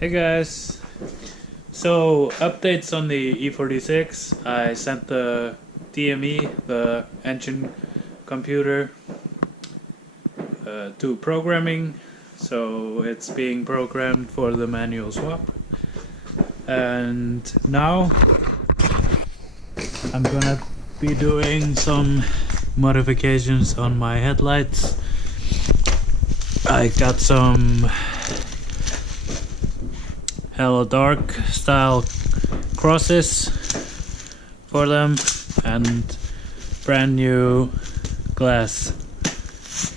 Hey guys, so updates on the E46. I sent the DME, the engine computer, to programming, so it's being programmed for the manual swap. And now I'm gonna be doing some modifications on my headlights. I got some Hello Dark style crosses for them and brand new glass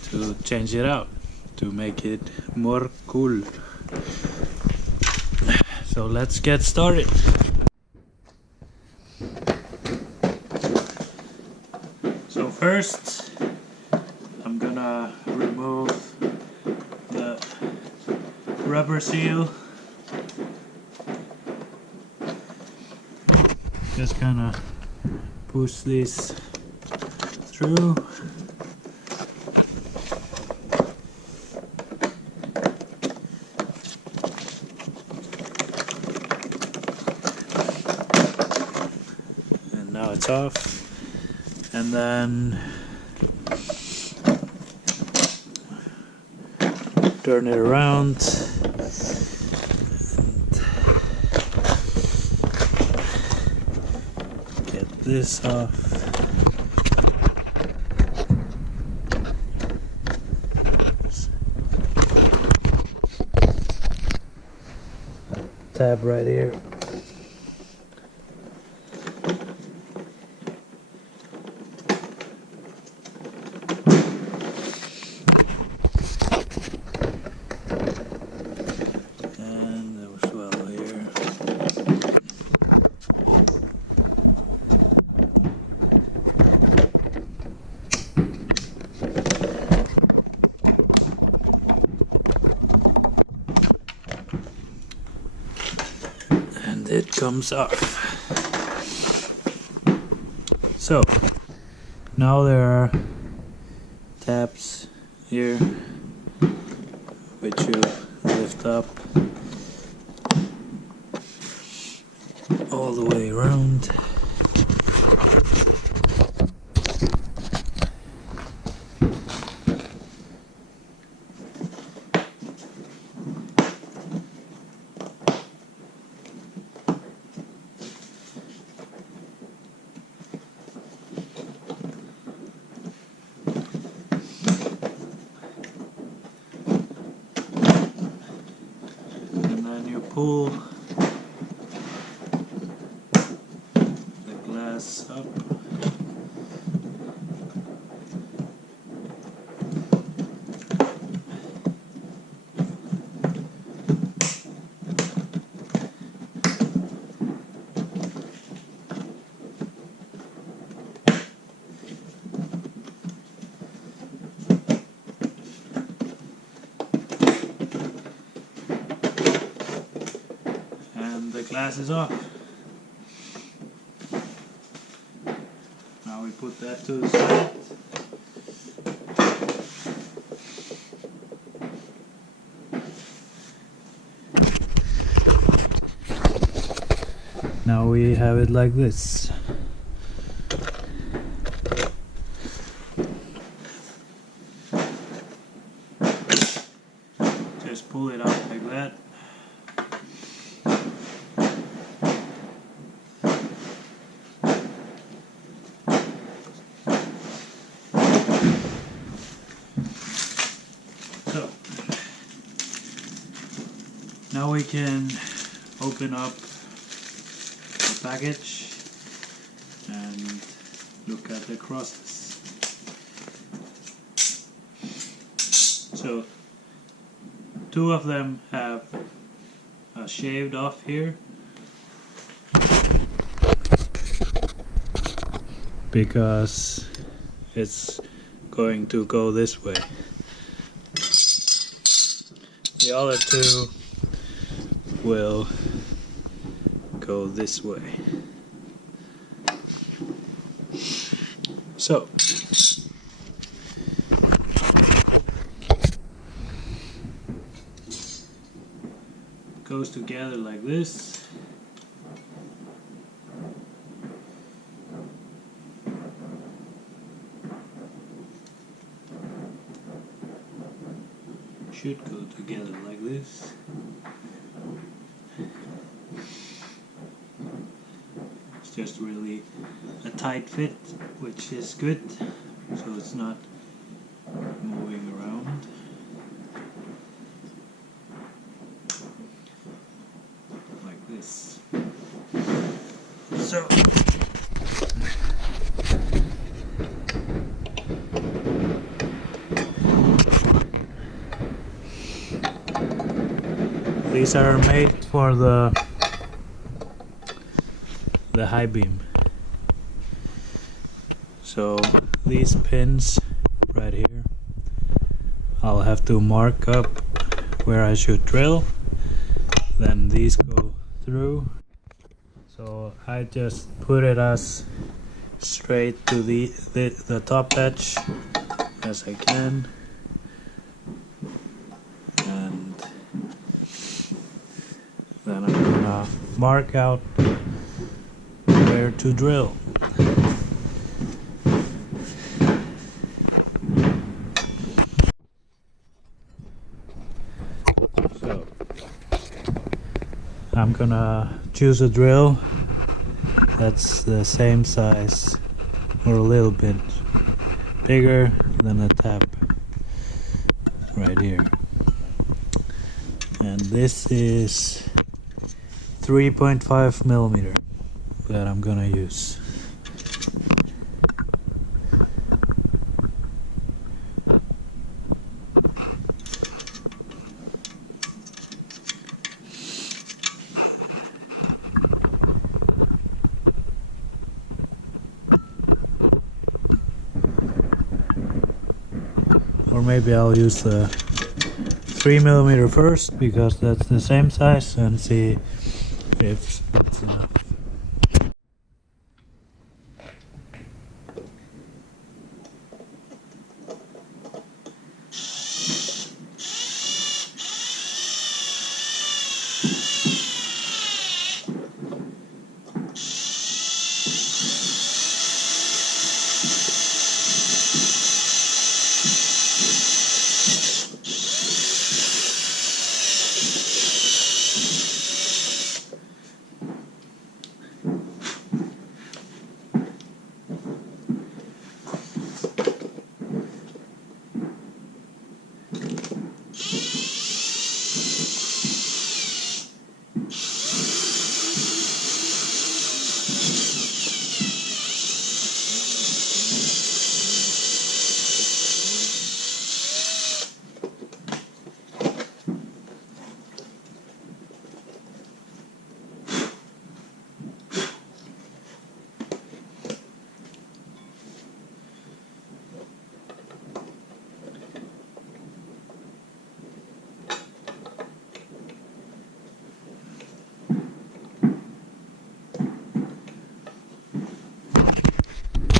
to change it out to make it more cool. So let's get started. So first I'm gonna remove the rubber seal. Just kind of push this through. And now it's off. And then turn it around. This off. Tab right here. And there was well here. And it comes off. So now there are tabs here which you lift up all the way around. Pull the glass up. The glass is off. Now we put that to the side. Now we have it like this. Just pull it out like that. So now we can open up the package and look at the crosses. So two of them have shaved off here because it's going to go this way. The other two will go this way. So goes together like this. Should go together like this. It's just really a tight fit, which is good, so it's not moving around. Like this. So these are made for the high beam. So these pins right here, I'll have to mark up where I should drill. Then these go through. So I just put it as straight to the top edge as I can. And then I'm gonna mark out where to drill. So I'm gonna choose a drill that's the same size or a little bit bigger than a tap right here. And this is 3.5 millimeter that I'm gonna use. Or maybe I'll use the 3 millimeter first, because that's the same size, and see if that's enough.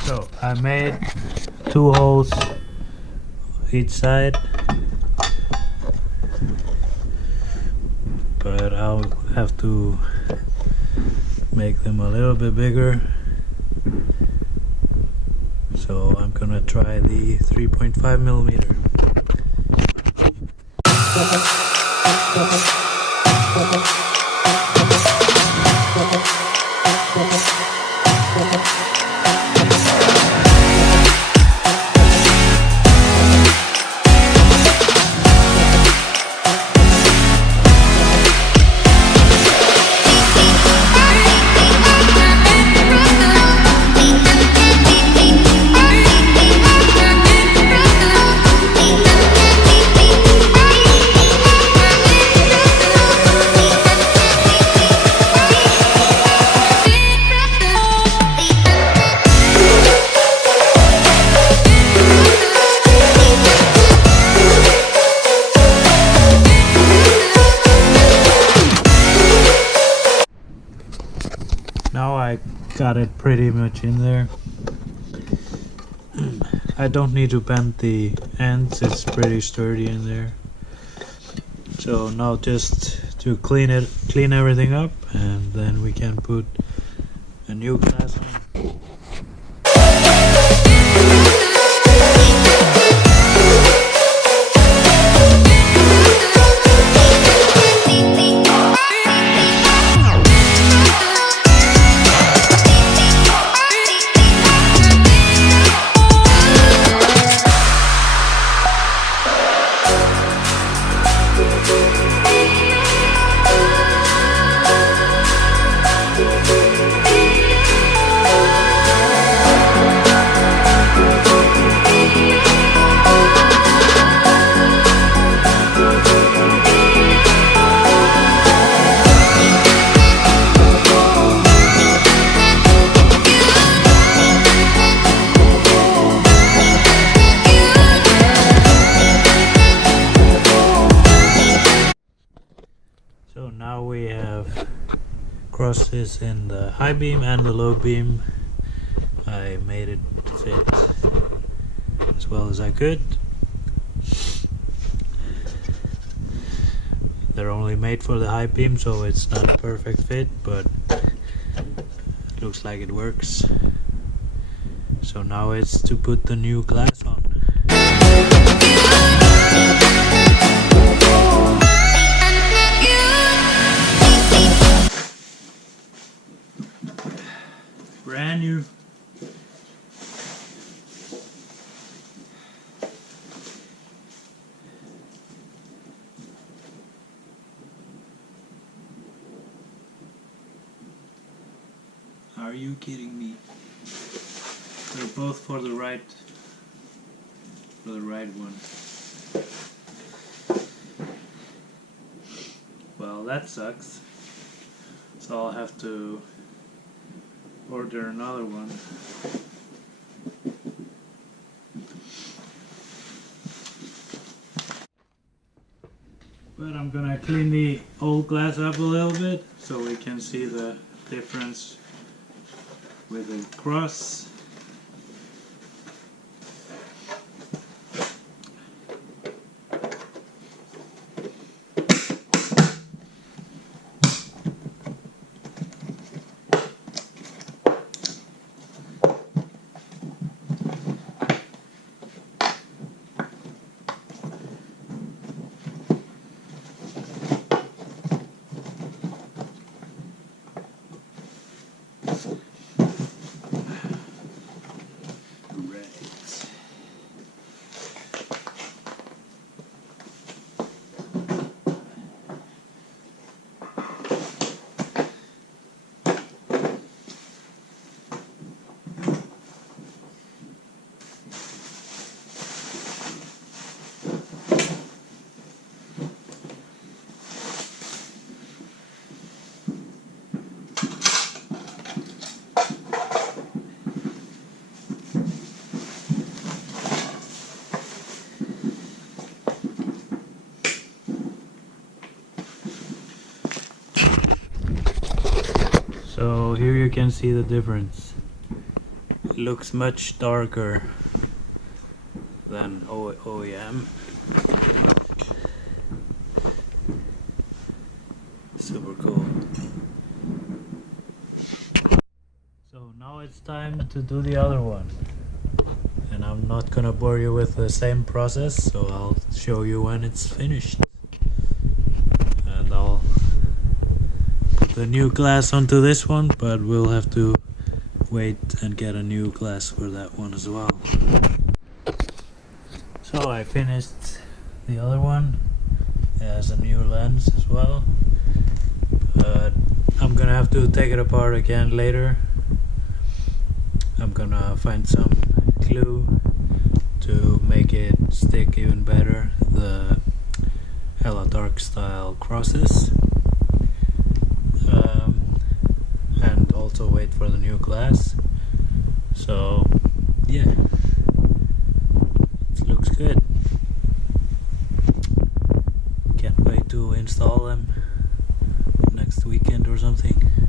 So I made 2 holes each side, but I'll have to make them a little bit bigger. So I'm gonna try the 3.5 millimeter. Now I got it pretty much in there. I don't need to bend the ends, it's pretty sturdy in there. So now just to clean everything up, and then we can put a new glass on. So now we have crosses in the high beam and the low beam. I made it fit as well as I could. They're only made for the high beam, so it's not a perfect fit, but it looks like it works. So now it's to put the new glass on. Brand new. Are you kidding me? They're both for the right one. Well, that sucks. So I'll have to order another one. But I'm gonna clean the old glass up a little bit so we can see the difference with the cross. So here you can see the difference. It looks much darker than OEM. Super cool. So now it's time to do the other one. And I'm not gonna bore you with the same process, so I'll show you when it's finished. And I'll the new glass onto this one, but we'll have to wait and get a new glass for that one as well. So I finished the other one. It has a new lens as well, but I'm gonna have to take it apart again later. I'm gonna find some glue to make it stick even better, the Hella Dark style crosses. And also wait for the new glass. So yeah, it looks good. Can't wait to install them next weekend or something.